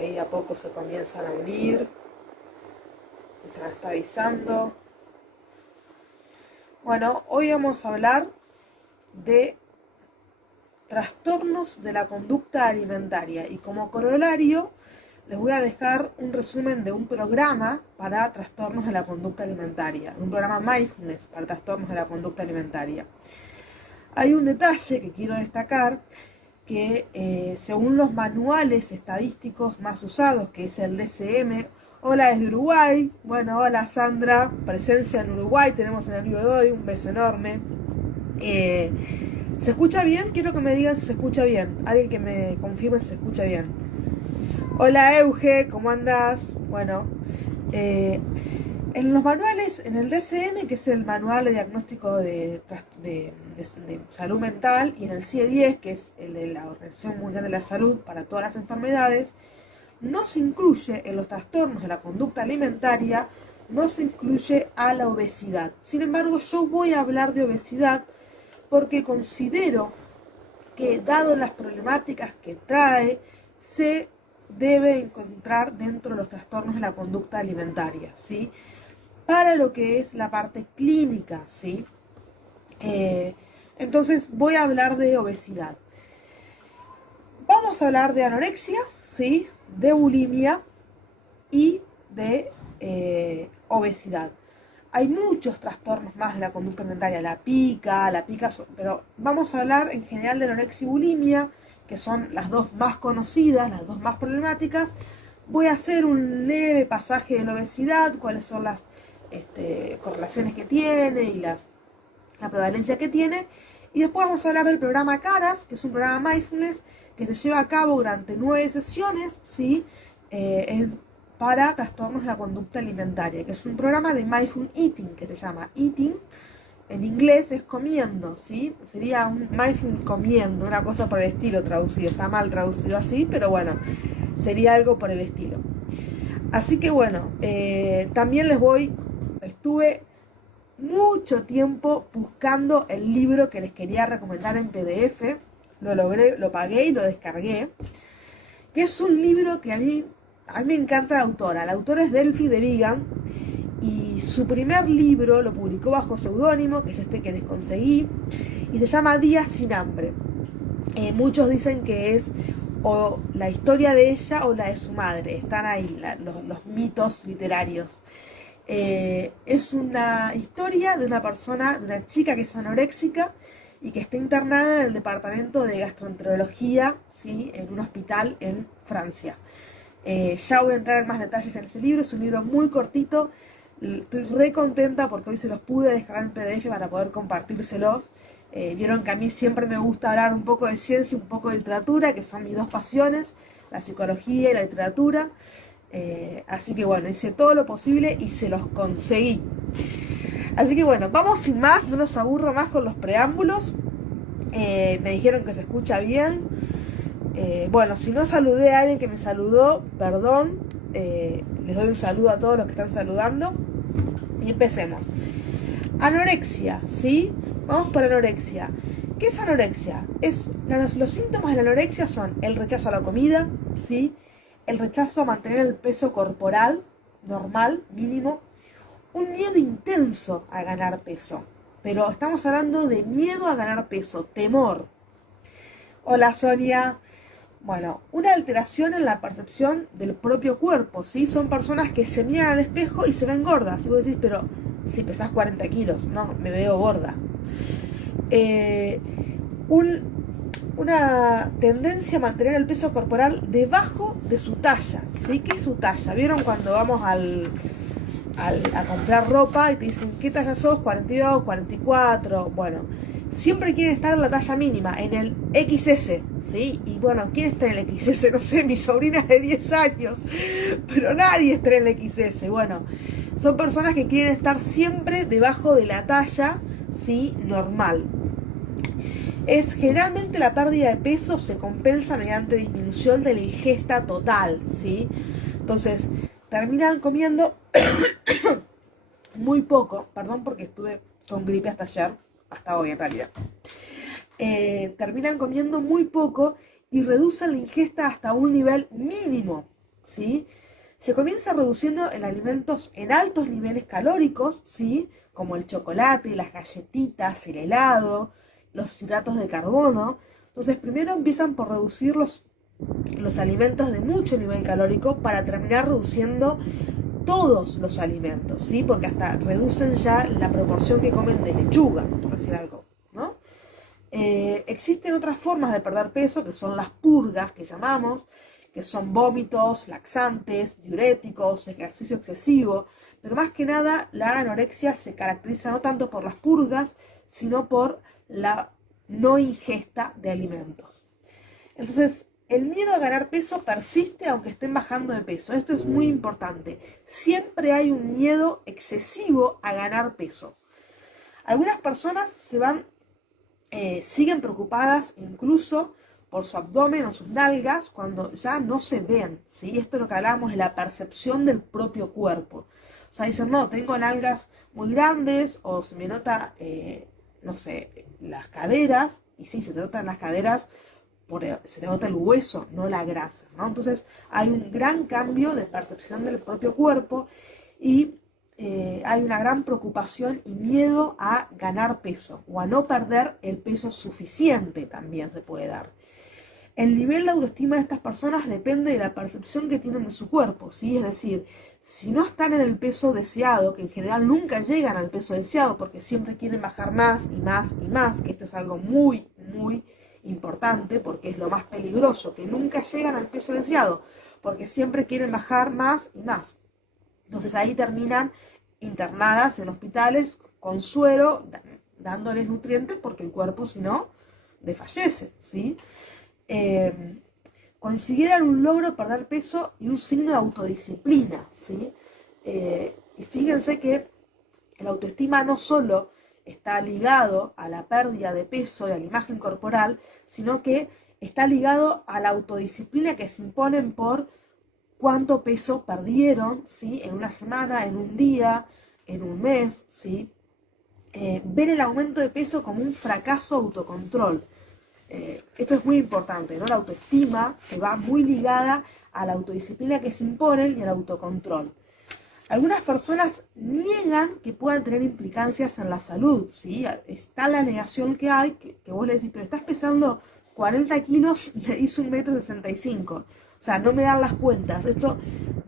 Ahí a poco se comienzan a unir. Mientras está avisando. Bueno, hoy vamos a hablar de trastornos de la conducta alimentaria y como corolario les voy a dejar un resumen de un programa para trastornos de la conducta alimentaria, un programa Mindfulness para trastornos de la conducta alimentaria. Hay un detalle que quiero destacar que según los manuales estadísticos más usados, que es el DSM. Hola desde Uruguay. Bueno, hola Sandra, presencia en Uruguay, tenemos en el video de hoy, un beso enorme. ¿Se escucha bien? Quiero que me digan si se escucha bien. Alguien que me confirme si se escucha bien. Hola Euge, ¿cómo andas? Bueno, en los manuales, en el DSM, que es el manual de diagnóstico de salud mental, y en el CIE-10, que es el de la Organización Mundial de la Salud para todas las enfermedades, no se incluye en los trastornos de la conducta alimentaria, no se incluye a la obesidad. Sin embargo, yo voy a hablar de obesidad porque considero que, dado las problemáticas que trae, se debe encontrar dentro de los trastornos de la conducta alimentaria, ¿sí? Para lo que es la parte clínica, ¿sí? Entonces voy a hablar de obesidad. Vamos a hablar de anorexia, ¿sí? De bulimia y de obesidad. Hay muchos trastornos más de la conducta alimentaria, la pica, pero vamos a hablar en general de anorexia y bulimia, que son las dos más conocidas, las dos más problemáticas. Voy a hacer un leve pasaje de la obesidad, cuáles son las correlaciones que tiene y la prevalencia que tiene. Y después vamos a hablar del programa CARAS, que es un programa Mindfulness que se lleva a cabo durante 9 sesiones, ¿sí? Para trastornos de la conducta alimentaria, que es un programa de Mindful Eating, que se llama Eating. En inglés es comiendo, ¿sí? Sería un mindful comiendo, una cosa por el estilo traducido. Está mal traducido así, pero bueno, sería algo por el estilo. Así que bueno, también estuve mucho tiempo buscando el libro que les quería recomendar en PDF. Lo logré, lo pagué y lo descargué. Que es un libro que a mí me encanta la autora. La autora es Delphi de Vigan. Y su primer libro lo publicó bajo seudónimo, que es este que les conseguí, y se llama Días sin hambre. Muchos dicen que es o la historia de ella o la de su madre. Están ahí los mitos literarios. Es una historia de una persona, de una chica que es anoréxica y que está internada en el departamento de gastroenterología, ¿sí? En un hospital en Francia. Ya voy a entrar en más detalles en ese libro. Es un libro muy cortito. Estoy re contenta porque hoy se los pude descargar en PDF para poder compartírselos. Vieron que a mí siempre me gusta hablar un poco de ciencia y un poco de literatura, que son mis dos pasiones, la psicología y la literatura. Así que bueno, hice todo lo posible y se los conseguí. Así que bueno, vamos sin más, no los aburro más con los preámbulos. Me dijeron que se escucha bien. Bueno, si no saludé a alguien que me saludó, perdón. Les doy un saludo a todos los que están saludando. Y empecemos. Anorexia, ¿sí? Vamos por anorexia. ¿Qué es anorexia? Los síntomas de la anorexia son el rechazo a la comida, ¿sí? El rechazo a mantener el peso corporal normal, mínimo, un miedo intenso a ganar peso. Pero estamos hablando de miedo a ganar peso, temor. Hola Sonia. Bueno, una alteración en la percepción del propio cuerpo, ¿sí? Son personas que se miran al espejo y se ven gordas. Y vos decís, pero si pesás 40 kilos, no, me veo gorda. Una tendencia a mantener el peso corporal debajo de su talla, ¿sí? ¿Qué es su talla? ¿Vieron cuando vamos a comprar ropa y te dicen, ¿qué talla sos? 42, 44, bueno, siempre quieren estar en la talla mínima, en el XS, ¿sí? Y bueno, ¿quién está en el XS? No sé, mi sobrina es de 10 años, pero nadie está en el XS. Bueno, son personas que quieren estar siempre debajo de la talla, ¿sí? Normal. Generalmente la pérdida de peso se compensa mediante disminución de la ingesta total, ¿sí? Entonces, terminan comiendo muy poco, perdón porque estuve con gripe hasta ayer, hasta hoy en realidad. Terminan comiendo muy poco y reducen la ingesta hasta un nivel mínimo, ¿sí? Se comienza reduciendo en alimentos en altos niveles calóricos, ¿sí? Como el chocolate, las galletitas, el helado, los hidratos de carbono. Entonces, primero empiezan por reducir los alimentos de mucho nivel calórico para terminar reduciendo todos los alimentos, ¿sí? Porque hasta reducen ya la proporción que comen de lechuga, por decir algo, ¿no? Existen otras formas de perder peso, que son las purgas, que llamamos, que son vómitos, laxantes, diuréticos, ejercicio excesivo, pero más que nada la anorexia se caracteriza no tanto por las purgas, sino por la no ingesta de alimentos. Entonces, el miedo a ganar peso persiste aunque estén bajando de peso. Esto es muy importante. Siempre hay un miedo excesivo a ganar peso. Algunas personas siguen preocupadas incluso por su abdomen o sus nalgas cuando ya no se ven, ¿sí? Esto es lo que hablábamos de la percepción del propio cuerpo. O sea, dicen, no, tengo nalgas muy grandes o se me nota, no sé, las caderas. Y sí, se te notan las caderas, se te nota el hueso, no la grasa, ¿no? Entonces hay un gran cambio de percepción del propio cuerpo y hay una gran preocupación y miedo a ganar peso o a no perder el peso suficiente también se puede dar. El nivel de autoestima de estas personas depende de la percepción que tienen de su cuerpo, ¿sí? Es decir, si no están en el peso deseado, que en general nunca llegan al peso deseado porque siempre quieren bajar más y más y más, que esto es algo muy, muy importante porque es lo más peligroso, que nunca llegan al peso deseado porque siempre quieren bajar más y más. Entonces ahí terminan internadas en hospitales con suero, dándoles nutrientes porque el cuerpo si no desfallece, ¿sí? Consideran un logro perder peso y un signo de autodisciplina, ¿sí? Y fíjense que la autoestima no solo está ligado a la pérdida de peso y a la imagen corporal, sino que está ligado a la autodisciplina que se imponen por cuánto peso perdieron, ¿sí? En una semana, en un día, en un mes, ¿sí? Ver el aumento de peso como un fracaso autocontrol. Esto es muy importante, ¿no? La autoestima que va muy ligada a la autodisciplina que se imponen y al autocontrol. Algunas personas niegan que puedan tener implicancias en la salud, ¿sí? Está la negación que hay, que vos le decís, pero estás pesando 40 kilos y medís 1,65 m. O sea, no me dan las cuentas. Esto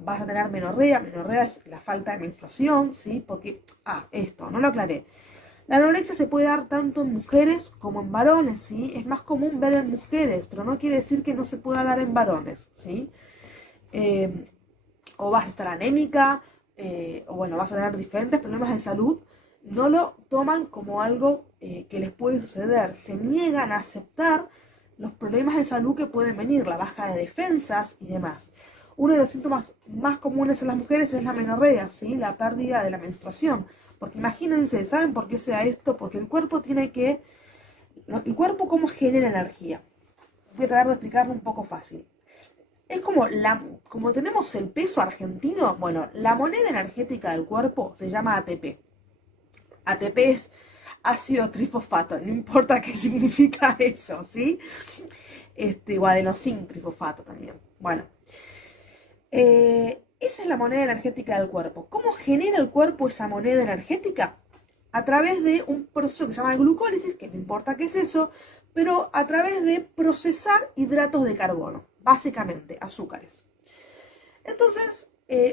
vas a tener menorrea. Menorrea es la falta de menstruación, ¿sí? Porque, esto, no lo aclaré. La anorexia se puede dar tanto en mujeres como en varones, ¿sí? Es más común ver en mujeres, pero no quiere decir que no se pueda dar en varones, ¿sí? O vas a estar anémica, o bueno, vas a tener diferentes problemas de salud, no lo toman como algo que les puede suceder. Se niegan a aceptar los problemas de salud que pueden venir, la baja de defensas y demás. Uno de los síntomas más comunes en las mujeres es la menorrea, ¿sí? La pérdida de la menstruación. Porque imagínense, ¿saben por qué sea esto? Porque el cuerpo ¿el cuerpo cómo genera energía? Voy a tratar de explicarlo un poco fácil. Es como tenemos el peso argentino, bueno, la moneda energética del cuerpo se llama ATP. ATP es ácido trifosfato, no importa qué significa eso, ¿sí? O adenosín trifosfato también. Bueno, esa es la moneda energética del cuerpo. ¿Cómo genera el cuerpo esa moneda energética? A través de un proceso que se llama glucólisis, que no importa qué es eso, pero a través de procesar hidratos de carbono, básicamente azúcares. Entonces,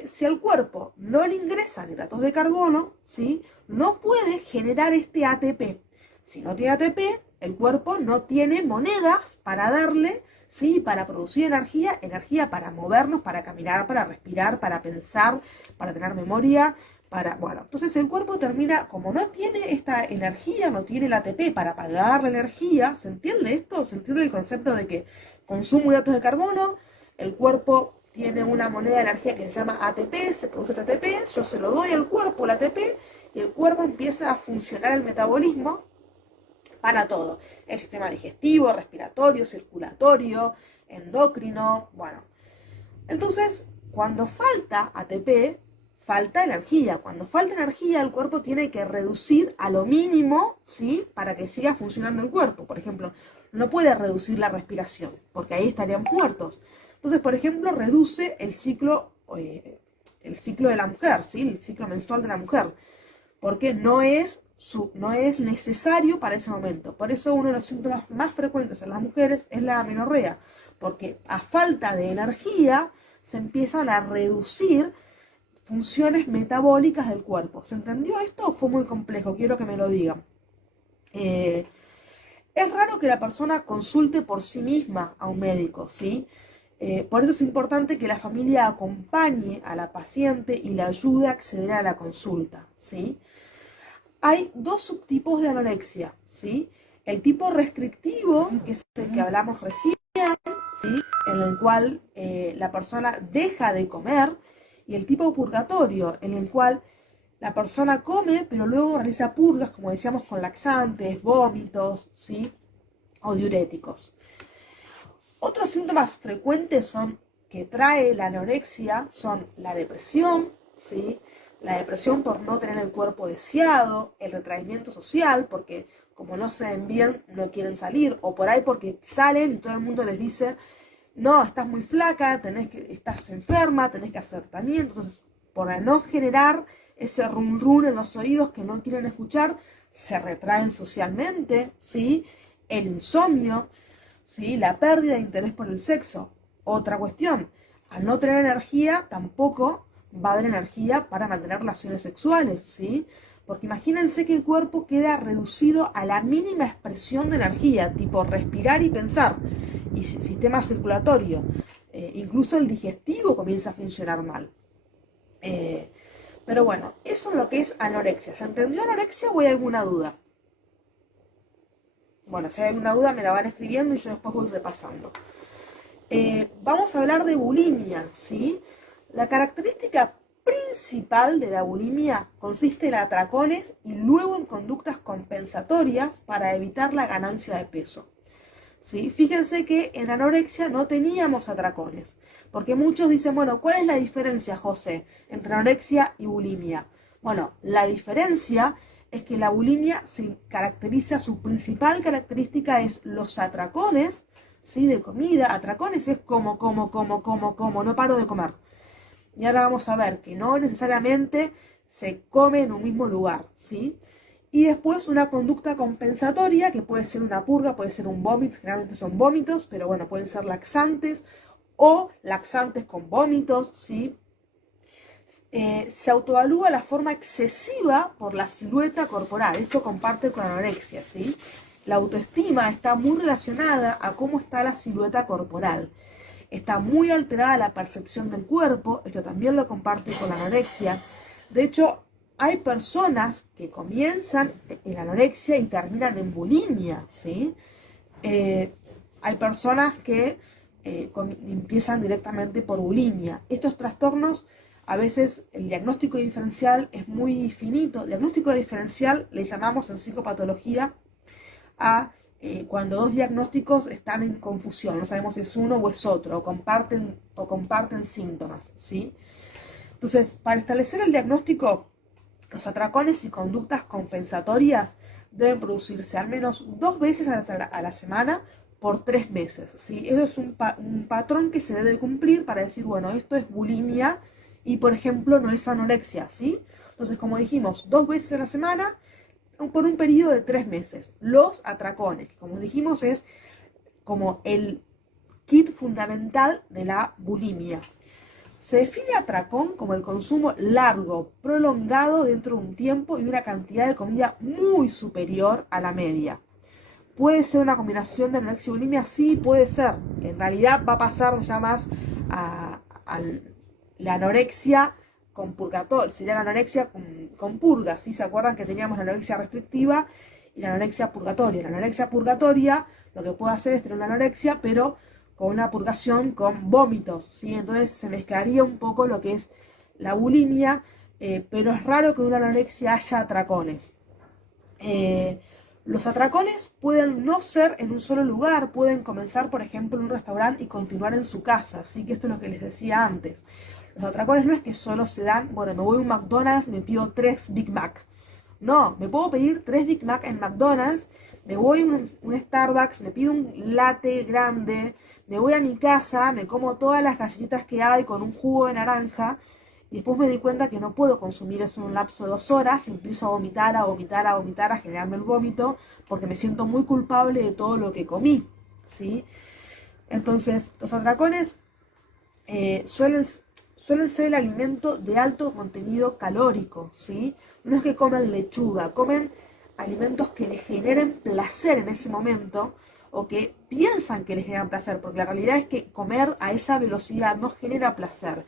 si al cuerpo no le ingresan hidratos de carbono, ¿sí? No puede generar este ATP. Si no tiene ATP, el cuerpo no tiene monedas para darle, ¿sí? Para producir energía para movernos, para caminar, para respirar, para pensar, para tener memoria, bueno, entonces el cuerpo termina, como no tiene esta energía, no tiene el ATP para pagar la energía, ¿se entiende esto? ¿Se entiende el concepto de que consumo hidratos de carbono, el cuerpo tiene una moneda de energía que se llama ATP, se produce este ATP, yo se lo doy al cuerpo, el ATP, y el cuerpo empieza a funcionar el metabolismo para todo, el sistema digestivo, respiratorio, circulatorio, endocrino, bueno. Entonces, cuando falta ATP, falta energía. Cuando falta energía, el cuerpo tiene que reducir a lo mínimo, ¿sí? Para que siga funcionando el cuerpo. Por ejemplo, no puede reducir la respiración, porque ahí estaríamos muertos. Entonces, por ejemplo, reduce el ciclo de la mujer, ¿sí? El ciclo menstrual de la mujer, porque no es necesario para ese momento. Por eso uno de los síntomas más frecuentes en las mujeres es la amenorrea, porque a falta de energía se empiezan a reducir funciones metabólicas del cuerpo. ¿Se entendió esto o fue muy complejo? Quiero que me lo digan. Es raro que la persona consulte por sí misma a un médico, ¿sí? Por eso es importante que la familia acompañe a la paciente y la ayude a acceder a la consulta, ¿sí? Hay dos subtipos de anorexia, ¿sí? El tipo restrictivo, que es el que hablamos recién, ¿sí? En el cual la persona deja de comer, y el tipo purgatorio, en el cual la persona come, pero luego realiza purgas, como decíamos, con laxantes, vómitos, ¿sí? O diuréticos. Otros síntomas frecuentes que trae la anorexia son la depresión, ¿sí? La depresión por no tener el cuerpo deseado, el retraimiento social, porque como no se ven bien, no quieren salir, o por ahí porque salen y todo el mundo les dice, no, estás muy flaca, estás enferma, tenés que hacer tratamiento. Entonces, por no generar ese run run en los oídos que no quieren escuchar, se retraen socialmente, ¿sí? El insomnio, ¿sí? La pérdida de interés por el sexo. Otra cuestión, al no tener energía, tampoco va a haber energía para mantener relaciones sexuales, ¿sí? Porque imagínense que el cuerpo queda reducido a la mínima expresión de energía, tipo respirar y pensar, y sistema circulatorio. Incluso el digestivo comienza a funcionar mal. Pero bueno, eso es lo que es anorexia. ¿Se entendió anorexia o hay alguna duda? Bueno, si hay alguna duda me la van escribiendo y yo después voy repasando. Vamos a hablar de bulimia, ¿sí? La característica principal de la bulimia consiste en atracones y luego en conductas compensatorias para evitar la ganancia de peso, ¿sí? Fíjense que en anorexia no teníamos atracones, porque muchos dicen, bueno, ¿cuál es la diferencia, José, entre anorexia y bulimia? Bueno, la diferencia es que la bulimia su principal característica es los atracones, ¿sí? De comida. Atracones es como, no paro de comer. Y ahora vamos a ver que no necesariamente se come en un mismo lugar, ¿sí? Y después una conducta compensatoria, que puede ser una purga, puede ser un vómito, generalmente son vómitos, pero bueno, pueden ser laxantes o laxantes con vómitos, ¿sí? Se autoevalúa la forma excesiva por la silueta corporal. Esto comparte con anorexia, ¿sí? La autoestima está muy relacionada a cómo está la silueta corporal. Está muy alterada la percepción del cuerpo, esto también lo comparte con la anorexia. De hecho, hay personas que comienzan en anorexia y terminan en bulimia, ¿sí? Hay personas que empiezan directamente por bulimia. Estos trastornos, a veces el diagnóstico diferencial es muy finito. Diagnóstico diferencial le llamamos en psicopatología a cuando dos diagnósticos están en confusión, no sabemos si es uno o es otro, o comparten síntomas, ¿sí? Entonces, para establecer el diagnóstico, los atracones y conductas compensatorias deben producirse al menos 2 veces a la semana por 3 meses, ¿sí? Eso es un patrón que se debe cumplir para decir, bueno, esto es bulimia y, por ejemplo, no es anorexia, ¿sí? Entonces, como dijimos, 2 veces a la semana por un periodo de 3 meses. Los atracones, que como dijimos es como el kit fundamental de la bulimia. Se define atracón como el consumo largo, prolongado dentro de un tiempo y una cantidad de comida muy superior a la media. ¿Puede ser una combinación de anorexia y bulimia? Sí, puede ser. En realidad va a pasar ya más a la anorexia con purgatorio, sería la anorexia con purga, ¿sí? ¿Se acuerdan que teníamos la anorexia restrictiva y la anorexia purgatoria? La anorexia purgatoria lo que puede hacer es tener una anorexia, pero con una purgación con vómitos, ¿sí? Entonces se mezclaría un poco lo que es la bulimia, pero es raro que en una anorexia haya atracones. Los atracones pueden no ser en un solo lugar, pueden comenzar, por ejemplo, en un restaurante y continuar en su casa, ¿sí? Que esto es lo que les decía antes. Los atracones no es que solo se dan, bueno, me voy a un McDonald's y me pido 3 Big Mac. No, me puedo pedir 3 Big Mac en McDonald's, me voy a un Starbucks, me pido un latte grande, me voy a mi casa, me como todas las galletitas que hay con un jugo de naranja, y después me di cuenta que no puedo consumir eso en un lapso de 2 horas y empiezo a vomitar, a vomitar, a vomitar, a generarme el vómito, porque me siento muy culpable de todo lo que comí, ¿sí? Entonces, los atracones suelen ser el alimento de alto contenido calórico, ¿sí? No es que comen lechuga, comen alimentos que les generen placer en ese momento o que piensan que les generan placer, porque la realidad es que comer a esa velocidad no genera placer.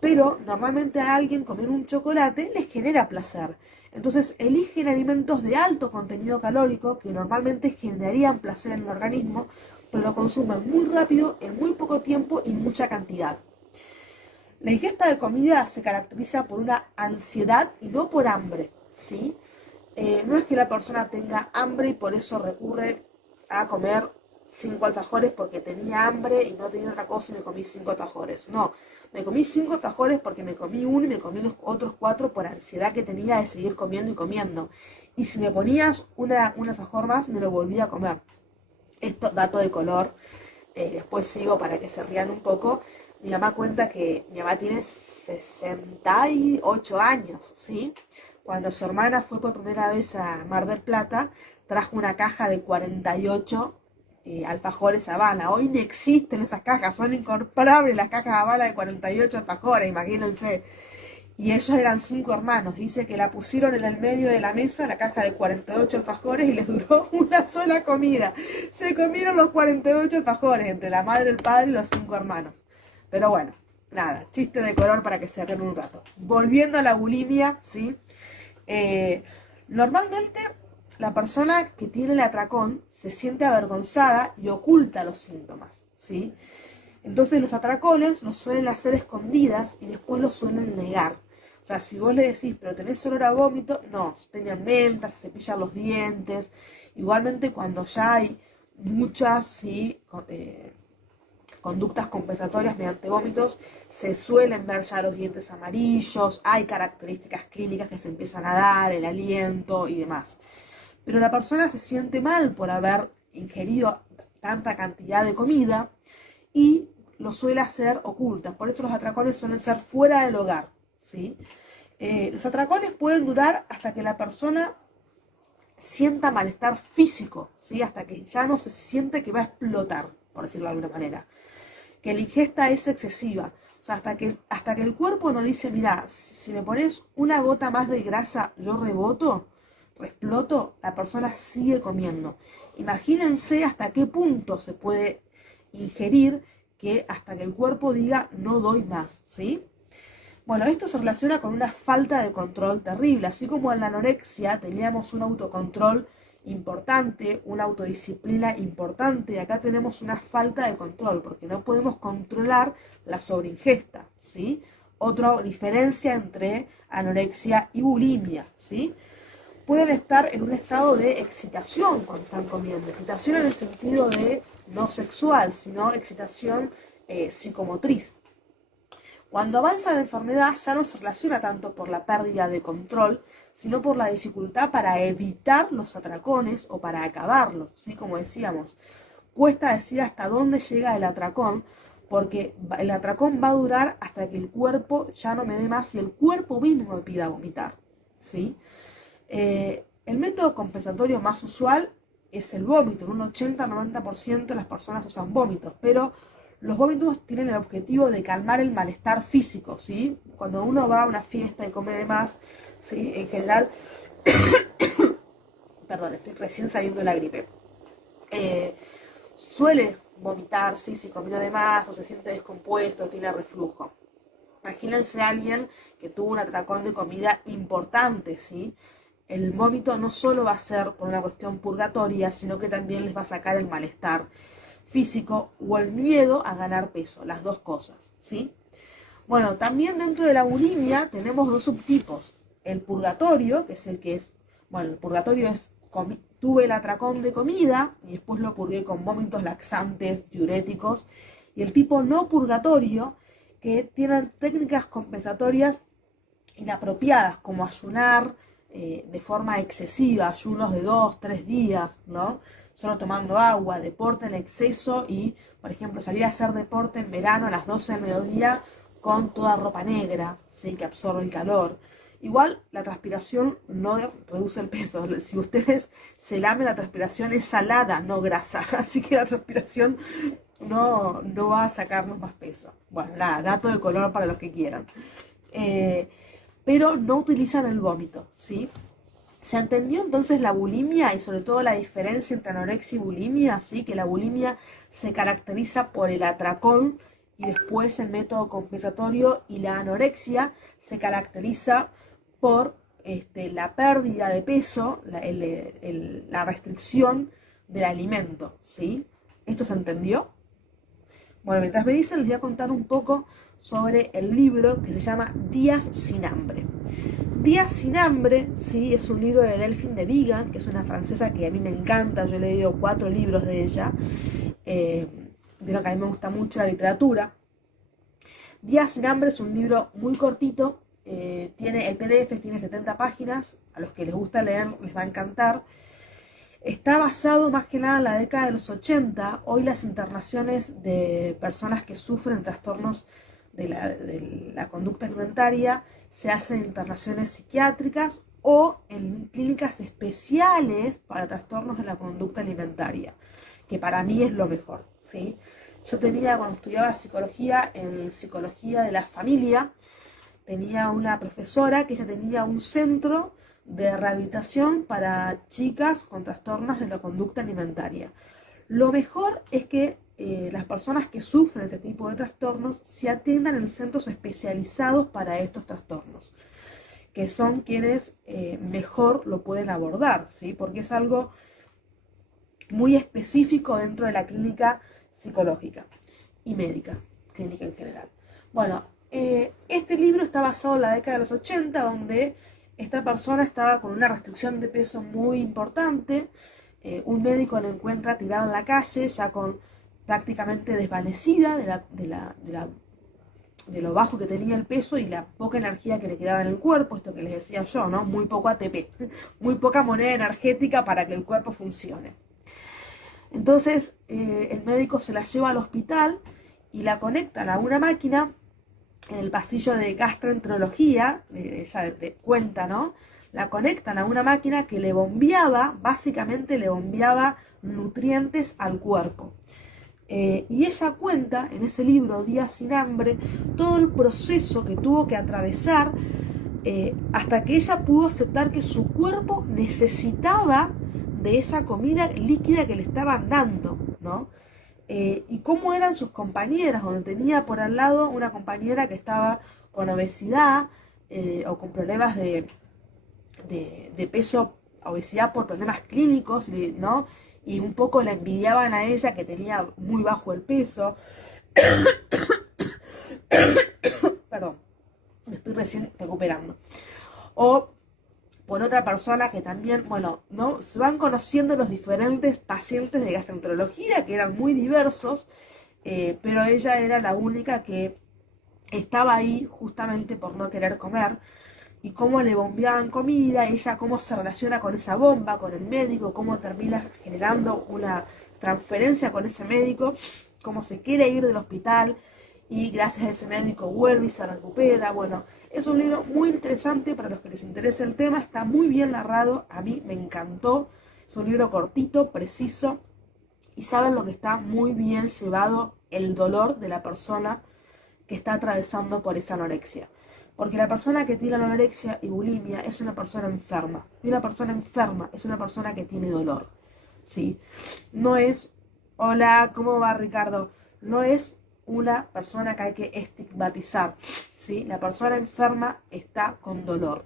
Pero normalmente a alguien comer un chocolate les genera placer. Entonces eligen alimentos de alto contenido calórico que normalmente generarían placer en el organismo, pero lo consumen muy rápido, en muy poco tiempo y mucha cantidad. La ingesta de comida se caracteriza por una ansiedad y no por hambre, ¿sí? No es que la persona tenga hambre y por eso recurre a comer 5 alfajores porque tenía hambre y no tenía otra cosa y me comí 5 alfajores. No, me comí 5 alfajores porque me comí uno y me comí los otros 4 por ansiedad que tenía de seguir comiendo y comiendo. Y si me ponías un alfajor más, me lo volvía a comer. Esto, dato de color, después sigo para que se rían un poco. Mi mamá cuenta que mi mamá tiene 68 años, ¿sí? Cuando su hermana fue por primera vez a Mar del Plata, trajo una caja de 48 alfajores Habana. Hoy no existen esas cajas, son incomparables las cajas Habana de 48 alfajores, imagínense. Y ellos eran 5 hermanos. Dice que la pusieron en el medio de la mesa, la caja de 48 alfajores, y les duró una sola comida. Se comieron los 48 alfajores entre la madre, el padre y los 5 hermanos. Pero bueno, nada, chiste de color para que se rían un rato. Volviendo a la bulimia, ¿sí? Eh, Normalmente la persona que tiene el atracón se siente avergonzada y oculta los síntomas, ¿sí? Entonces los atracones los suelen hacer escondidas y después los suelen negar. O sea, si vos le decís, pero tenés olor a vómito, no, tenían mentas, se cepillan los dientes. Igualmente cuando ya hay muchas, ¿sí? Conductas compensatorias mediante vómitos, se suelen ver ya los dientes amarillos, hay características clínicas que se empiezan a dar, el aliento y demás. Pero la persona se siente mal por haber ingerido tanta cantidad de comida y lo suele hacer ocultas. Por eso los atracones suelen ser fuera del hogar, ¿sí? Los atracones pueden durar hasta que la persona sienta malestar físico, ¿sí? Hasta que ya no se siente que va a explotar, por decirlo de alguna manera. Que la ingesta es excesiva. O sea, hasta que el cuerpo no dice, mira, si me pones una gota más de grasa, yo reboto, exploto, la persona sigue comiendo. Imagínense hasta qué punto se puede ingerir que hasta que el cuerpo diga no doy más, ¿sí? Bueno, esto se relaciona con una falta de control terrible, así como en la anorexia teníamos un autocontrol importante, una autodisciplina importante, y acá tenemos una falta de control, porque no podemos controlar la sobreingesta, ¿sí? Otra diferencia entre anorexia y bulimia, ¿sí? Pueden estar en un estado de excitación cuando están comiendo. Excitación en el sentido de no sexual, sino excitación psicomotriz. Cuando avanza la enfermedad ya no se relaciona tanto por la pérdida de control, sino por la dificultad para evitar los atracones o para acabarlos, ¿sí? Como decíamos, cuesta decir hasta dónde llega el atracón, porque el atracón va a durar hasta que el cuerpo ya no me dé más y el cuerpo mismo me pida vomitar, ¿sí? El método compensatorio más usual es el vómito. En un 80-90% de las personas usan vómitos, pero los vómitos tienen el objetivo de calmar el malestar físico, ¿sí? Cuando uno va a una fiesta y come de más, ¿sí? En general, perdón, estoy recién saliendo de la gripe, suele vomitar, ¿sí? Si comió de más o se siente descompuesto, tiene reflujo. Imagínense a alguien que tuvo un atracón de comida importante, ¿sí? El vómito no solo va a ser por una cuestión purgatoria, sino que también les va a sacar el malestar físico o el miedo a ganar peso, las dos cosas, ¿sí? Bueno, también dentro de la bulimia tenemos dos subtipos. El purgatorio, que es el que es, bueno, el purgatorio es, tuve el atracón de comida y después lo purgué con vómitos laxantes, diuréticos, y el tipo no purgatorio, que tienen técnicas compensatorias inapropiadas, como ayunar de forma excesiva, ayunos de 2, 3 días, ¿no? solo tomando agua, deporte en exceso y, por ejemplo, salir a hacer deporte en verano a las 12 del mediodía con toda ropa negra, ¿sí? Que absorbe el calor. Igual la transpiración no reduce el peso. Si ustedes se lamen, la transpiración es salada, no grasa. Así que la transpiración no va a sacarnos más peso. Bueno, nada, dato de color para los que quieran. Pero no utilizan el vómito, ¿sí? Se entendió entonces la bulimia y sobre todo la diferencia entre anorexia y bulimia, ¿sí? Que la bulimia se caracteriza por el atracón y después el método compensatorio, y la anorexia se caracteriza por la pérdida de peso, la restricción del alimento, ¿sí? ¿Esto se entendió? Bueno, mientras me dicen, les voy a contar un poco sobre el libro que se llama Días sin hambre. Días sin hambre, sí, es un libro de Delphine de Vigan, que es una francesa que a mí me encanta. Yo he leído 4 libros de ella, de lo que a mí me gusta mucho la literatura. Días sin hambre es un libro muy cortito, el PDF tiene 70 páginas, a los que les gusta leer les va a encantar. Está basado más que nada en la década de los 80. Hoy las internaciones de personas que sufren trastornos de la conducta alimentaria se hacen en internaciones psiquiátricas o en clínicas especiales para trastornos de la conducta alimentaria, que para mí es lo mejor, ¿sí? Yo tenía, cuando estudiaba psicología, en psicología de la familia, tenía una profesora que ella tenía un centro de rehabilitación para chicas con trastornos de la conducta alimentaria. Lo mejor es que las personas que sufren este tipo de trastornos se atiendan en centros especializados para estos trastornos, que son quienes mejor lo pueden abordar, ¿sí? Porque es algo muy específico dentro de la clínica psicológica y médica, clínica en general. Bueno, este libro está basado en la década de los 80, donde esta persona estaba con una restricción de peso muy importante. Un médico lo encuentra tirado en la calle, ya con prácticamente desvanecida de lo bajo que tenía el peso y la poca energía que le quedaba en el cuerpo, esto que les decía yo, ¿no? Muy poco ATP, muy poca moneda energética para que el cuerpo funcione. Entonces el médico se la lleva al hospital y la conectan a una máquina en el pasillo de gastroenterología, ella cuenta, ¿no? La conectan a una máquina que básicamente le bombeaba nutrientes al cuerpo. Y ella cuenta en ese libro, Días sin hambre, todo el proceso que tuvo que atravesar hasta que ella pudo aceptar que su cuerpo necesitaba de esa comida líquida que le estaban dando, ¿no? Y cómo eran sus compañeras, donde tenía por al lado una compañera que estaba con obesidad o con problemas de peso, obesidad por problemas clínicos, ¿no? Y un poco la envidiaban a ella, que tenía muy bajo el peso. Perdón, me estoy recién recuperando. O por otra persona que también, bueno, ¿no? Se van conociendo los diferentes pacientes de gastroenterología, que eran muy diversos, pero ella era la única que estaba ahí justamente por no querer comer, y cómo le bombeaban comida, ella cómo se relaciona con esa bomba, con el médico, cómo termina generando una transferencia con ese médico, cómo se quiere ir del hospital y gracias a ese médico vuelve y se recupera. Bueno, es un libro muy interesante para los que les interesa el tema, está muy bien narrado, a mí me encantó, es un libro cortito, preciso, y saben lo que está muy bien llevado el dolor de la persona que está atravesando por esa anorexia. Porque la persona que tiene anorexia y bulimia es una persona enferma. Y una persona enferma es una persona que tiene dolor, ¿sí? No es, hola, ¿cómo va Ricardo? No es una persona que hay que estigmatizar, ¿sí? La persona enferma está con dolor.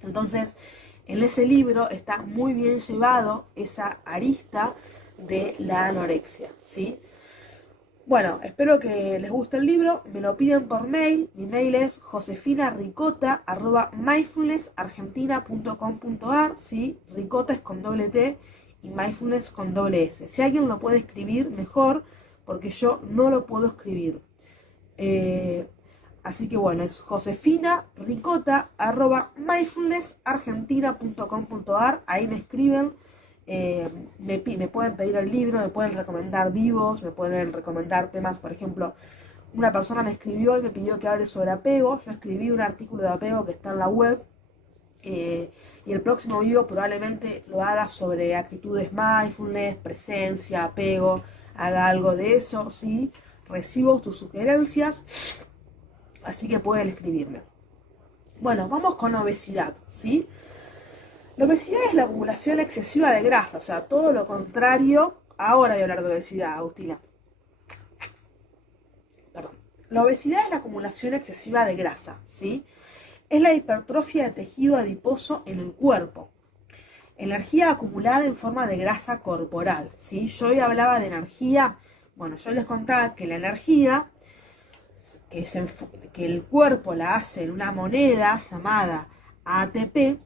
Entonces, en ese libro está muy bien llevado esa arista de la anorexia, ¿sí? Bueno, espero que les guste el libro, me lo piden por mail, mi mail es josefinaricota@mindfulnessargentina.com.ar, ¿sí? Ricota es con doble T y mindfulness con doble S. Si alguien lo puede escribir, mejor, porque yo no lo puedo escribir. Así que bueno, es josefinaricota@mindfulnessargentina.com.ar, ahí me escriben me pueden pedir el libro, me pueden recomendar vivos, me pueden recomendar temas, por ejemplo, una persona me escribió y me pidió que hable sobre apego, yo escribí un artículo de apego que está en la web, y el próximo video probablemente lo haga sobre actitudes mindfulness, presencia, apego, haga algo de eso, ¿sí? Recibo tus sugerencias, así que pueden escribirme. Bueno, vamos con obesidad, ¿sí? La obesidad es la acumulación excesiva de grasa, o sea, todo lo contrario. Ahora voy a hablar de obesidad, Agustina. Perdón. La obesidad es la acumulación excesiva de grasa, ¿sí? Es la hipertrofia de tejido adiposo en el cuerpo. Energía acumulada en forma de grasa corporal, ¿sí? Yo hoy hablaba de energía. Bueno, yo les contaba que la energía, que el cuerpo la hace en una moneda llamada ATP,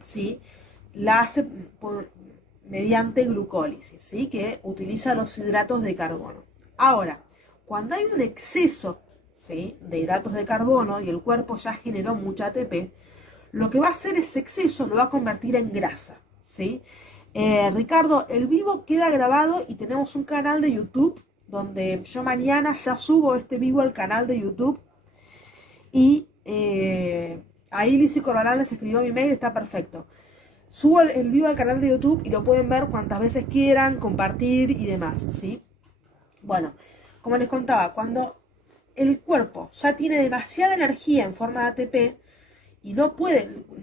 ¿sí? La hace mediante glucólisis, ¿sí? Que utiliza los hidratos de carbono. Ahora, cuando hay un exceso, ¿sí?, de hidratos de carbono y el cuerpo ya generó mucha ATP, lo que va a hacer ese exceso lo va a convertir en grasa, ¿sí? Ricardo, el vivo queda grabado y tenemos un canal de YouTube donde yo mañana ya subo este vivo al canal de YouTube y ahí Lizzy Corbalán les escribió mi mail, está perfecto. Subo el vivo al canal de YouTube y lo pueden ver cuantas veces quieran, compartir y demás, ¿sí? Bueno, como les contaba, cuando el cuerpo ya tiene demasiada energía en forma de ATP y no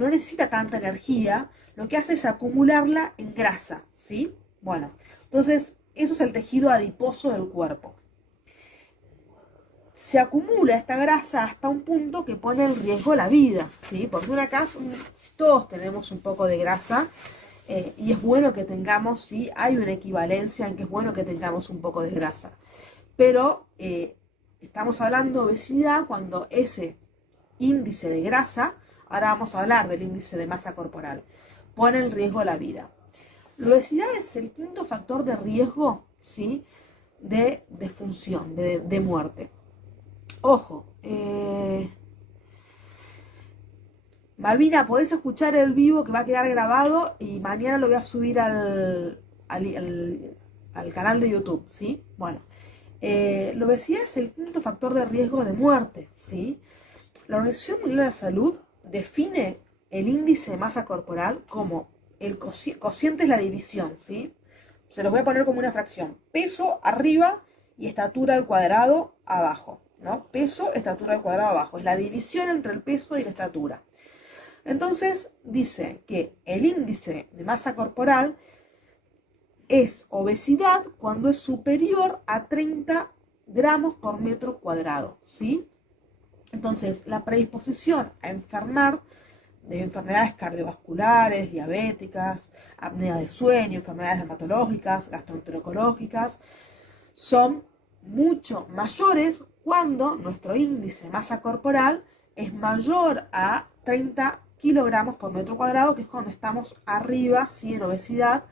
necesita tanta energía, lo que hace es acumularla en grasa, ¿sí? Bueno, entonces eso es el tejido adiposo del cuerpo. Se acumula esta grasa hasta un punto que pone en riesgo la vida, ¿sí? Porque acá todos tenemos un poco de grasa, y es bueno que tengamos, ¿sí? Hay una equivalencia en que es bueno que tengamos un poco de grasa. Pero estamos hablando de obesidad cuando ese índice de grasa, ahora vamos a hablar del índice de masa corporal, pone en riesgo la vida. La obesidad es el quinto factor de riesgo, ¿sí?, de defunción, de muerte. Ojo, Malvina, podés escuchar el vivo que va a quedar grabado y mañana lo voy a subir al canal de YouTube, ¿sí? Bueno, la obesidad es el quinto factor de riesgo de muerte, ¿sí? La Organización Mundial de la Salud define el índice de masa corporal como el cociente es la división, ¿sí? Se los voy a poner como una fracción. Peso arriba y estatura al cuadrado abajo, ¿no? Peso, estatura al cuadrado abajo. Es la división entre el peso y la estatura. Entonces dice que el índice de masa corporal es obesidad cuando es superior a 30 gramos por metro cuadrado, ¿sí? Entonces, la predisposición a enfermar de enfermedades cardiovasculares, diabéticas, apnea de sueño, enfermedades dermatológicas, gastroenterológicas, son mucho mayores cuando nuestro índice de masa corporal es mayor a 30 kilogramos por metro cuadrado, que es cuando estamos arriba, ¿sí?, en obesidad,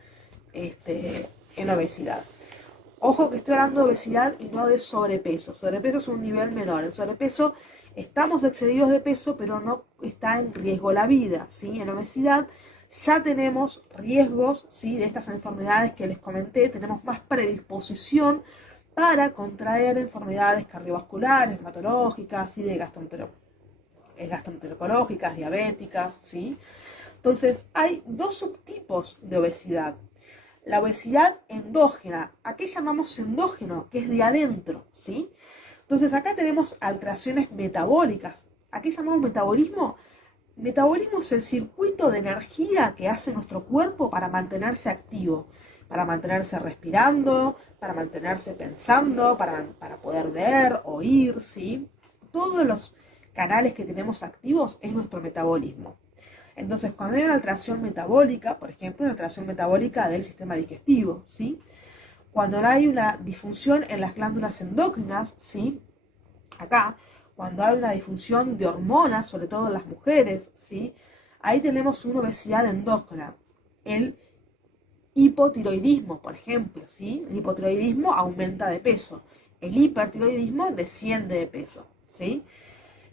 Ojo que estoy hablando de obesidad y no de sobrepeso. Sobrepeso es un nivel menor. En sobrepeso estamos excedidos de peso, pero no está en riesgo la vida, ¿sí? En obesidad ya tenemos riesgos, ¿sí?, de estas enfermedades que les comenté. Tenemos más predisposición para contraer enfermedades cardiovasculares, dermatológicas, ¿sí?, de gastroenterológicas, diabéticas, ¿sí? Entonces, hay dos subtipos de obesidad. La obesidad endógena, ¿a qué llamamos endógeno? Que es de adentro, ¿sí? Entonces, acá tenemos alteraciones metabólicas. ¿A qué llamamos metabolismo? Metabolismo es el circuito de energía que hace nuestro cuerpo para mantenerse activo, para mantenerse respirando, para mantenerse pensando, para poder ver, oír, ¿sí? Todos los canales que tenemos activos es nuestro metabolismo. Entonces, cuando hay una alteración metabólica, por ejemplo, una alteración metabólica del sistema digestivo, ¿sí? Cuando hay una disfunción en las glándulas endócrinas, ¿sí? Acá, cuando hay una disfunción de hormonas, sobre todo en las mujeres, ¿sí?, ahí tenemos una obesidad endógena. El hipotiroidismo, por ejemplo, ¿sí? El hipotiroidismo aumenta de peso. El hipertiroidismo desciende de peso, ¿sí?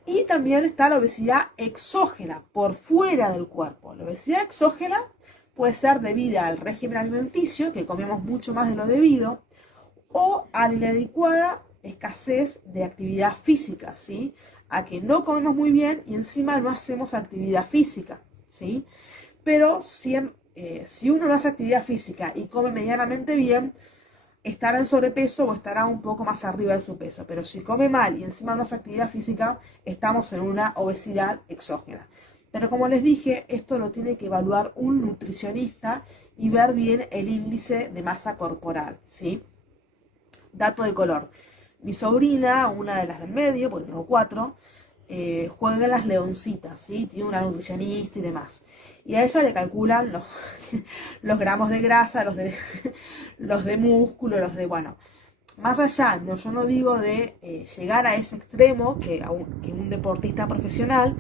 Y también está la obesidad exógena, por fuera del cuerpo. La obesidad exógena puede ser debida al régimen alimenticio, que comemos mucho más de lo debido, o a la inadecuada escasez de actividad física, ¿sí? A que no comemos muy bien y encima no hacemos actividad física, ¿sí? Pero si uno no hace actividad física y come medianamente bien, estará en sobrepeso o estará un poco más arriba de su peso. Pero si come mal y encima no hace actividad física, estamos en una obesidad exógena. Pero como les dije, esto lo tiene que evaluar un nutricionista y ver bien el índice de masa corporal, ¿sí? Dato de color. Mi sobrina, una de las del medio, porque tengo 4, juega en las leoncitas, ¿sí? Tiene una nutricionista y demás. Y a ella le calculan los gramos de grasa, los de músculo, los de, bueno, más allá, no, yo no digo de llegar a ese extremo que un deportista profesional,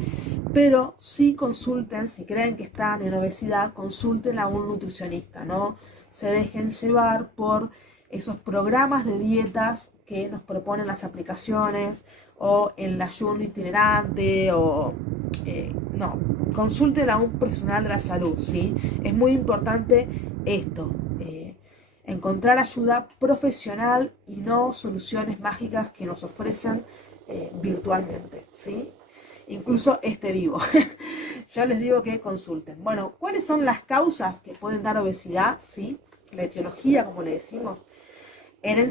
pero sí consulten, si creen que están en obesidad, consulten a un nutricionista, no se dejen llevar por esos programas de dietas que nos proponen las aplicaciones o el ayuno itinerante o no, consulten a un profesional de la salud, ¿sí? Es muy importante esto, encontrar ayuda profesional y no soluciones mágicas que nos ofrecen virtualmente, ¿sí? Incluso este vivo. Yo les digo que consulten. Bueno, ¿cuáles son las causas que pueden dar obesidad? ¿Sí? La etiología, como le decimos.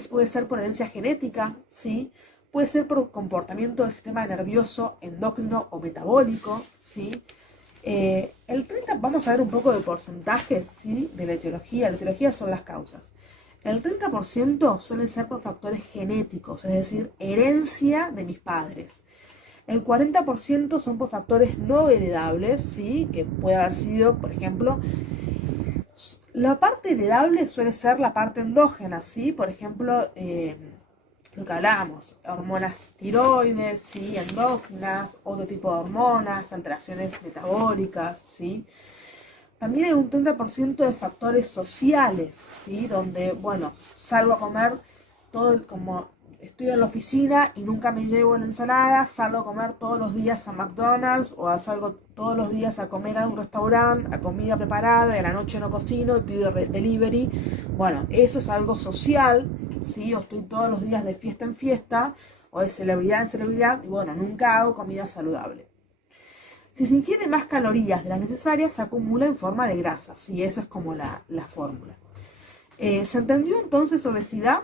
Puede ser por herencia genética, ¿sí? Puede ser por comportamiento del sistema nervioso, endocrino o metabólico, ¿sí? El 30, vamos a ver un poco de porcentajes, ¿sí? De la etiología. La etiología son las causas. El 30% suelen ser por factores genéticos, es decir, herencia de mis padres. El 40% son por factores no heredables, ¿sí? Que puede haber sido, por ejemplo, la parte heredable suele ser la parte endógena, ¿sí? Por ejemplo, lo que hablábamos, hormonas tiroides, ¿sí? Endógenas, otro tipo de hormonas, alteraciones metabólicas, ¿sí? También hay un 30% de factores sociales, ¿sí? Donde, bueno, salgo a comer como estoy en la oficina y nunca me llevo la ensalada, salgo a comer todos los días a McDonald's o salgo todos los días a comer a un restaurante, a comida preparada, y a la noche no cocino y pido delivery. Bueno, eso es algo social, ¿sí? O estoy todos los días de fiesta en fiesta o de celebridad en celebridad y bueno, nunca hago comida saludable. Si se ingiere más calorías de las necesarias, se acumula en forma de grasa, ¿sí? Esa es como la fórmula. ¿Se entendió entonces obesidad?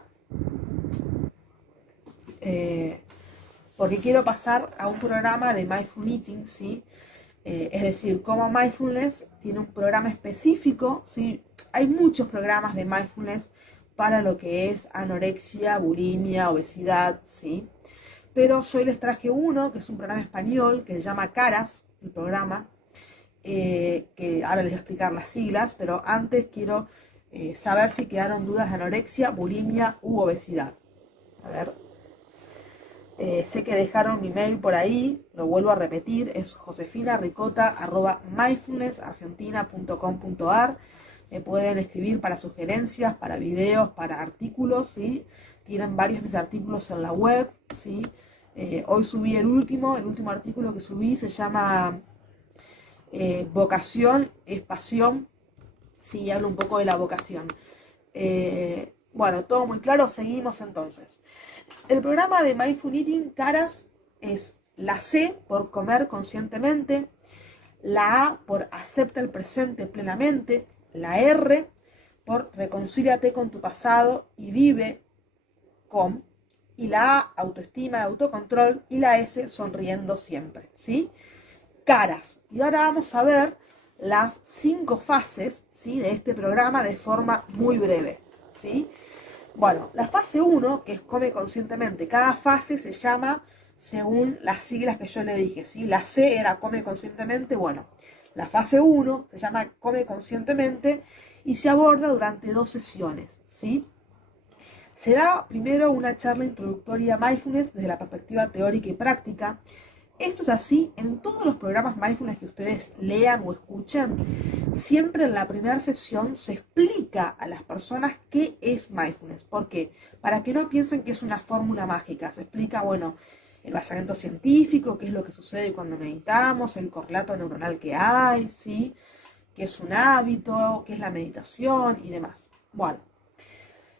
Porque quiero pasar a un programa de Mindful Eating, ¿sí? Es decir, como Mindfulness tiene un programa específico, ¿sí? Hay muchos programas de Mindfulness para lo que es anorexia, bulimia, obesidad, ¿sí? Pero yo hoy les traje uno, que es un programa español, que se llama Caras, el programa, que ahora les voy a explicar las siglas, pero antes quiero saber si quedaron dudas de anorexia, bulimia u obesidad. A ver. Sé que dejaron mi mail por ahí, lo vuelvo a repetir, es josefinaricota@mindfulnessargentina.com.ar. Me pueden escribir para sugerencias, para videos, para artículos, ¿sí? Tienen varios de mis artículos en la web, ¿sí? Hoy subí el último artículo que subí se llama Vocación es pasión, sí, hablo un poco de la vocación. Bueno, todo muy claro, seguimos entonces. El programa de Mindful Eating Caras es la C por comer conscientemente, la A por acepta el presente plenamente, la R por reconcíliate con tu pasado y vive con, y la A autoestima y autocontrol y la S sonriendo siempre, ¿sí? Caras. Y ahora vamos a ver las 5 fases, ¿sí? De este programa de forma muy breve, ¿sí? Bueno, la fase 1, que es come conscientemente, cada fase se llama según las siglas que yo le dije, ¿sí? La C era come conscientemente, bueno, la fase 1 se llama come conscientemente y se aborda durante 2 sesiones, ¿sí? Se da primero una charla introductoria a mindfulness desde la perspectiva teórica y práctica. Esto es así en todos los programas mindfulness que ustedes lean o escuchen. Siempre en la primera sesión se explica a las personas qué es mindfulness. ¿Por qué? Para que no piensen que es una fórmula mágica. Se explica, bueno, el basamento científico, qué es lo que sucede cuando meditamos, el correlato neuronal que hay, ¿sí? qué es un hábito, qué es la meditación y demás. Bueno,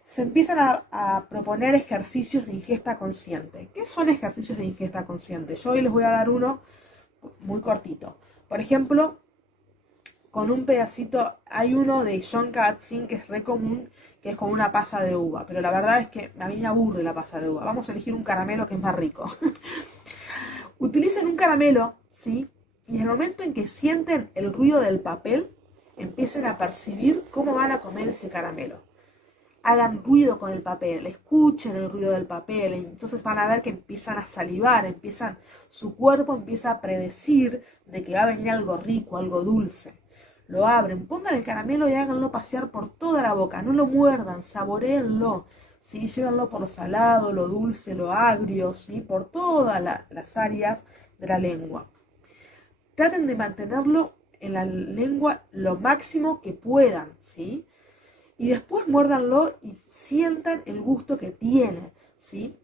se empiezan a proponer ejercicios de ingesta consciente. ¿Qué son ejercicios de ingesta consciente? Yo hoy les voy a dar uno muy cortito. Por ejemplo, con un pedacito, hay uno de John Kabat-Zinn que es re común, que es con una pasa de uva, pero la verdad es que a mí me aburre la pasa de uva. Vamos a elegir un caramelo que es más rico. Utilicen un caramelo, ¿sí? Y en el momento en que sienten el ruido del papel, empiecen a percibir cómo van a comer ese caramelo. Hagan ruido con el papel, escuchen el ruido del papel, entonces van a ver que empiezan a salivar, su cuerpo empieza a predecir de que va a venir algo rico, algo dulce. Lo abren, pongan el caramelo y háganlo pasear por toda la boca, no lo muerdan, saboréenlo, ¿sí? Llévenlo por lo salado, lo dulce, lo agrio, ¿sí? Por todas las áreas de la lengua. Traten de mantenerlo en la lengua lo máximo que puedan, ¿sí? Y después muérdanlo y sientan el gusto que tiene, ¿sí?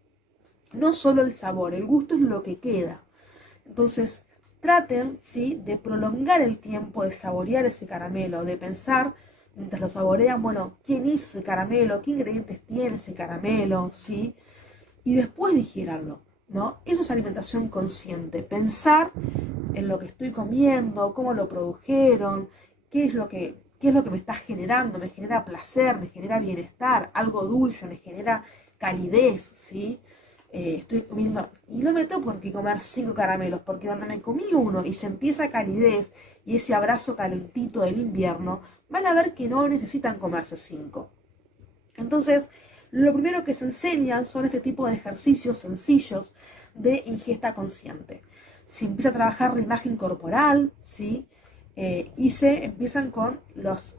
No solo el sabor, el gusto es lo que queda. Entonces, traten, ¿sí?, de prolongar el tiempo de saborear ese caramelo, de pensar, mientras lo saborean, bueno, ¿quién hizo ese caramelo? ¿Qué ingredientes tiene ese caramelo? ¿Sí? Y después digiéralo, ¿no? Eso es alimentación consciente, pensar en lo que estoy comiendo, cómo lo produjeron, qué es lo que me está generando, me genera placer, me genera bienestar, algo dulce, me genera calidez, ¿sí? Estoy comiendo, y no me tengo que comer 5 caramelos, porque cuando me comí uno y sentí esa calidez y ese abrazo calentito del invierno, van a ver que no necesitan comerse 5. Entonces, lo primero que se enseñan son este tipo de ejercicios sencillos de ingesta consciente. Se empieza a trabajar la imagen corporal, ¿sí? Y se empiezan con las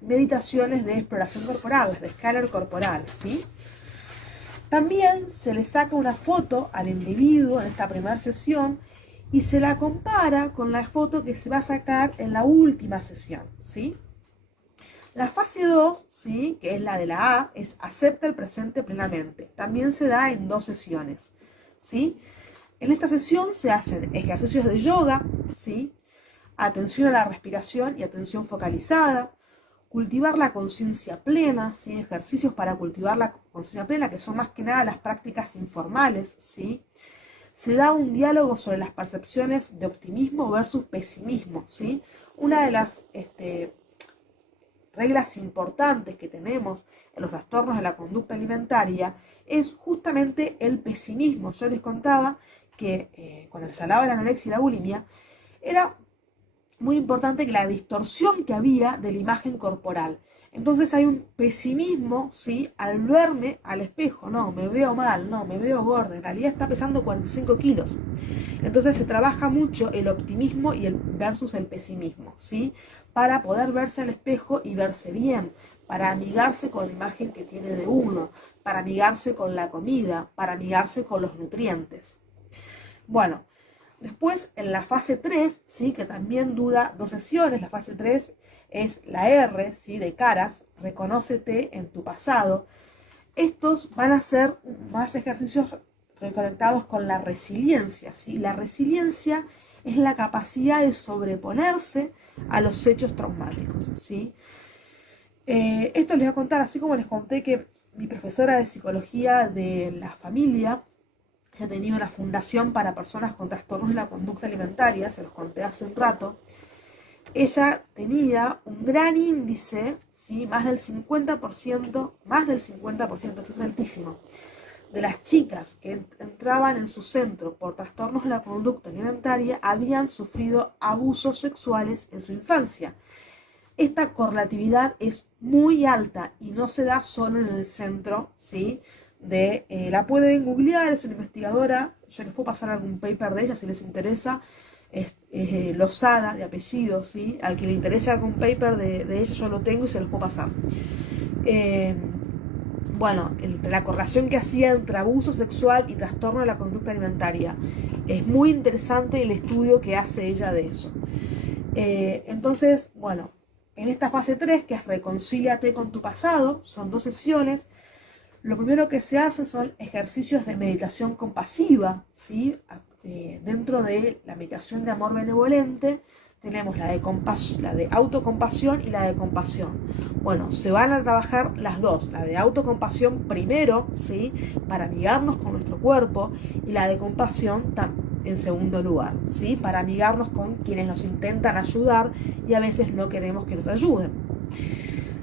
meditaciones de exploración corporal, las de escáner corporal, ¿sí? También se le saca una foto al individuo en esta primera sesión y se la compara con la foto que se va a sacar en la última sesión, ¿sí? La fase 2, ¿sí?, que es la de la A, es acepta el presente plenamente. También se da en 2 sesiones, ¿sí? En esta sesión se hacen ejercicios de yoga, ¿sí?, atención a la respiración y atención focalizada, cultivar la conciencia plena, ¿sí?, ejercicios para cultivar la conciencia plena, que son más que nada las prácticas informales, ¿sí? Se da un diálogo sobre las percepciones de optimismo versus pesimismo, ¿sí? Una de las reglas importantes que tenemos en los trastornos de la conducta alimentaria es justamente el pesimismo. Yo les contaba que cuando les hablaba de la anorexia y la bulimia, era muy importante que la distorsión que había de la imagen corporal. Entonces hay un pesimismo, ¿sí?, al verme al espejo. No, me veo mal, no, me veo gorda. En realidad está pesando 45 kilos. Entonces se trabaja mucho el optimismo y versus el pesimismo, ¿sí?, para poder verse al espejo y verse bien, para amigarse con la imagen que tiene de uno, para amigarse con la comida, para amigarse con los nutrientes. Bueno, después en la fase 3, ¿sí?, que también dura 2 sesiones, la fase 3 es la R, ¿sí?, de caras, reconócete en tu pasado. Estos van a ser más ejercicios reconectados con la resiliencia, ¿sí? La resiliencia es la capacidad de sobreponerse a los hechos traumáticos, ¿sí? Esto les voy a contar, así como les conté que mi profesora de psicología de la familia ya tenía una fundación para personas con trastornos de la conducta alimentaria, se los conté hace un rato. Ella tenía un gran índice, ¿sí?, más del 50%, esto es altísimo, de las chicas que entraban en su centro por trastornos de la conducta alimentaria habían sufrido abusos sexuales en su infancia. Esta correlatividad es muy alta y no se da solo en el centro, ¿sí? La pueden googlear, es una investigadora, yo les puedo pasar algún paper de ella si les interesa, es Lozada de apellido, ¿sí? Al que le interese algún paper de ella yo lo tengo y se los puedo pasar. Bueno, la correlación que hacía entre abuso sexual y trastorno de la conducta alimentaria. Es muy interesante el estudio que hace ella de eso. Entonces, bueno, en esta fase 3, que es reconcíliate con tu pasado, son 2 sesiones. Lo primero que se hace son ejercicios de meditación compasiva, ¿sí? Dentro de la meditación de amor benevolente, tenemos la de autocompasión y la de compasión. Bueno, se van a trabajar las dos, la de autocompasión primero, ¿sí? Para amigarnos con nuestro cuerpo, y la de compasión en segundo lugar, ¿sí? Para amigarnos con quienes nos intentan ayudar y a veces no queremos que nos ayuden.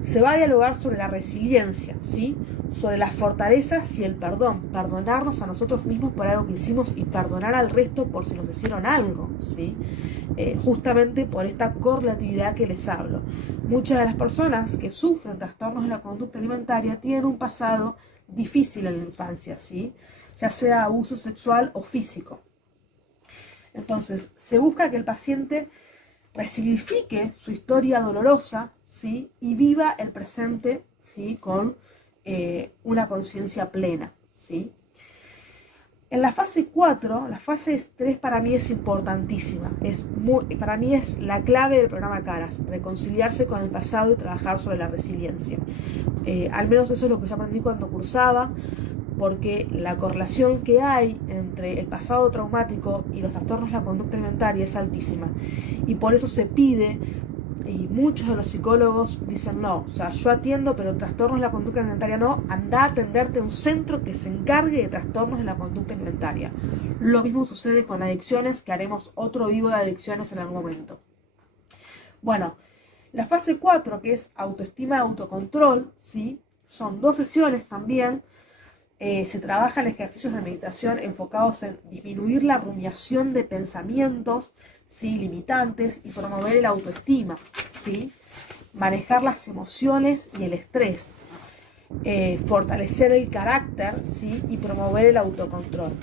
Se va a dialogar sobre la resiliencia, ¿sí? Sobre las fortalezas y el perdón, perdonarnos a nosotros mismos por algo que hicimos y perdonar al resto por si nos hicieron algo, ¿sí? Justamente por esta correlatividad que les hablo. Muchas de las personas que sufren trastornos de la conducta alimentaria tienen un pasado difícil en la infancia, ¿sí? Ya sea abuso sexual o físico. Entonces, se busca que el paciente resignifique su historia dolorosa, ¿sí? Y viva el presente, ¿sí? Con una conciencia plena, ¿sí? En la fase 4, la fase 3 para mí es importantísima. Para mí es la clave del programa Caras, reconciliarse con el pasado y trabajar sobre la resiliencia. Al menos eso es lo que yo aprendí cuando cursaba, porque la correlación que hay entre el pasado traumático y los trastornos de la conducta alimentaria es altísima. Y por eso se pide, y muchos de los psicólogos dicen no, o sea, yo atiendo, pero trastornos de la conducta alimentaria no, anda a atenderte a un centro que se encargue de trastornos de la conducta alimentaria. Lo mismo sucede con adicciones, que haremos otro vivo de adicciones en algún momento. Bueno, la fase 4, que es autoestima y autocontrol, ¿sí? Son 2 sesiones también. Se trabajan ejercicios de meditación enfocados en disminuir la rumiación de pensamientos, ¿sí? Limitantes, y promover el autoestima, ¿sí? Manejar las emociones y el estrés, fortalecer el carácter, ¿sí? Y promover el autocontrol.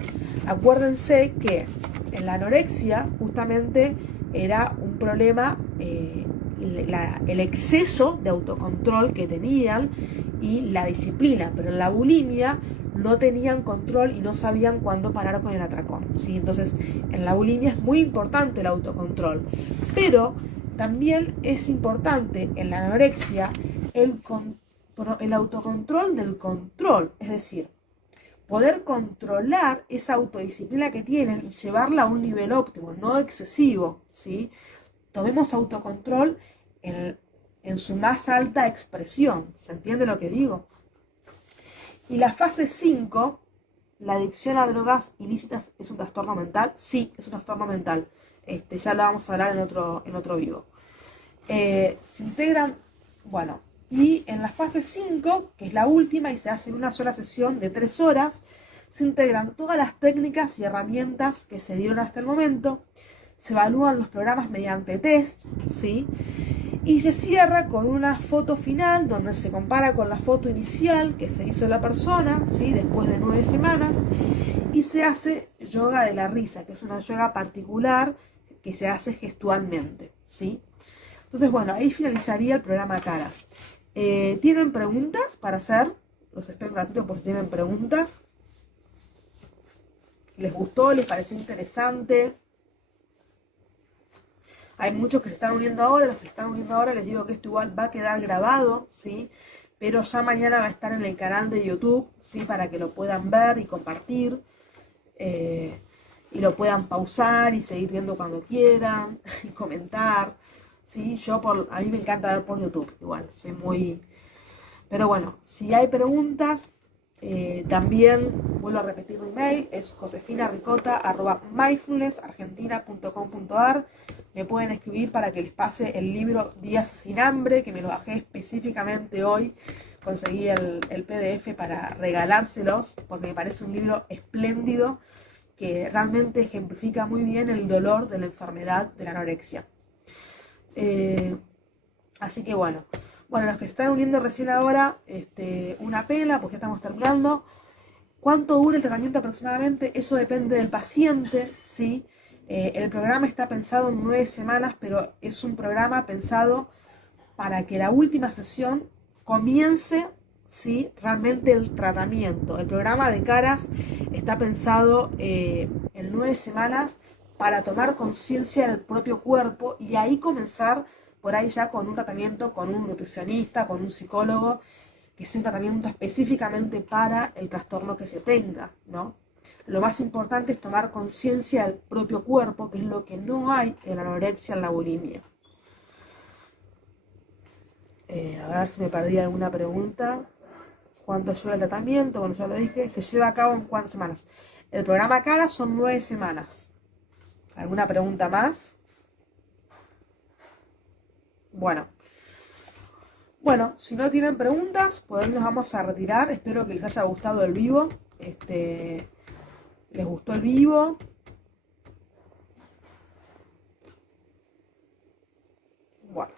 Acuérdense que en la anorexia justamente era un problema el exceso de autocontrol que tenían y la disciplina, pero en la bulimia no tenían control y no sabían cuándo parar con el atracón, ¿sí? Entonces, en la bulimia es muy importante el autocontrol, pero también es importante en la anorexia el autocontrol del control, es decir, poder controlar esa autodisciplina que tienen y llevarla a un nivel óptimo, no excesivo, ¿sí? Tomemos autocontrol en su más alta expresión, ¿se entiende lo que digo? Y la fase 5, la adicción a drogas ilícitas es un trastorno mental. Sí, es un trastorno mental. Ya lo vamos a hablar en otro vivo. Se integran, bueno, y en la fase 5, que es la última y se hace en una sola sesión de 3 horas, se integran todas las técnicas y herramientas que se dieron hasta el momento, se evalúan los programas mediante test, ¿sí? Y se cierra con una foto final donde se compara con la foto inicial que se hizo la persona, ¿sí? Después de 9 semanas, y se hace yoga de la risa, que es una yoga particular que se hace gestualmente, ¿sí? Entonces, bueno, ahí finalizaría el programa Caras. ¿Tienen preguntas para hacer? Los espero un ratito por si tienen preguntas. ¿Les gustó? ¿Les pareció interesante? Hay muchos que se están uniendo ahora. Los que se están uniendo ahora les digo que esto igual va a quedar grabado, ¿sí? Pero ya mañana va a estar en el canal de YouTube, ¿sí? Para que lo puedan ver y compartir. Y lo puedan pausar y seguir viendo cuando quieran, y comentar, ¿sí? A mí me encanta ver por YouTube, igual, soy muy... Pero bueno, si hay preguntas, también vuelvo a repetir mi mail, es josefinaricota@mindfulnessargentina.com.ar. Me pueden escribir para que les pase el libro Días sin hambre, que me lo bajé específicamente hoy. Conseguí el PDF para regalárselos, porque me parece un libro espléndido, que realmente ejemplifica muy bien el dolor de la enfermedad de la anorexia. Así que bueno, los que se están uniendo recién ahora, una pena, porque ya estamos terminando. ¿Cuánto dura el tratamiento aproximadamente? Eso depende del paciente, ¿sí? El programa está pensado en 9 semanas, pero es un programa pensado para que la última sesión comience, ¿sí? Realmente el tratamiento. El programa de Caras está pensado en 9 semanas para tomar conciencia del propio cuerpo y ahí comenzar por ahí ya con un tratamiento, con un nutricionista, con un psicólogo, que sea un tratamiento específicamente para el trastorno que se tenga, ¿no? lo más importante es tomar conciencia del propio cuerpo, que es lo que no hay en la anorexia, en la bulimia. A ver si me perdí alguna pregunta. ¿Cuánto lleva el tratamiento? Bueno, ya lo dije. ¿Se lleva a cabo en cuántas semanas? El programa CARA son 9 semanas. ¿Alguna pregunta más? Bueno, si no tienen preguntas, pues hoy nos vamos a retirar. Espero que les haya gustado el vivo. ¿Les gustó el vivo? Bueno,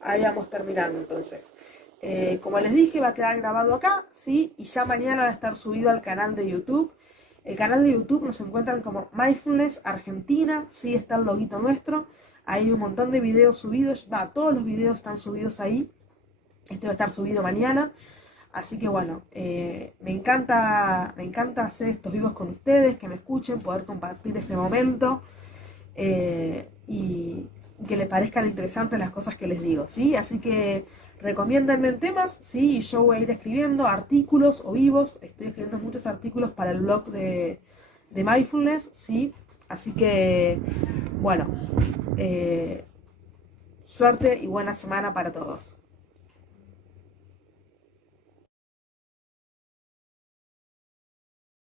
ahí vamos terminando entonces. Como les dije, va a quedar grabado acá, ¿sí? Y ya mañana va a estar subido al canal de YouTube. El canal de YouTube nos encuentran como Mindfulness Argentina, ¿sí? Está el loguito nuestro. Hay un montón de videos subidos, todos los videos están subidos ahí. Este va a estar subido mañana. Así que bueno, me encanta hacer estos vivos con ustedes, que me escuchen, poder compartir este momento y que les parezcan interesantes las cosas que les digo, ¿sí? Así que recomiéndenme temas, ¿sí? Y yo voy a ir escribiendo artículos o vivos. Estoy escribiendo muchos artículos para el blog de Mindfulness, ¿sí? Así que, bueno, suerte y buena semana para todos.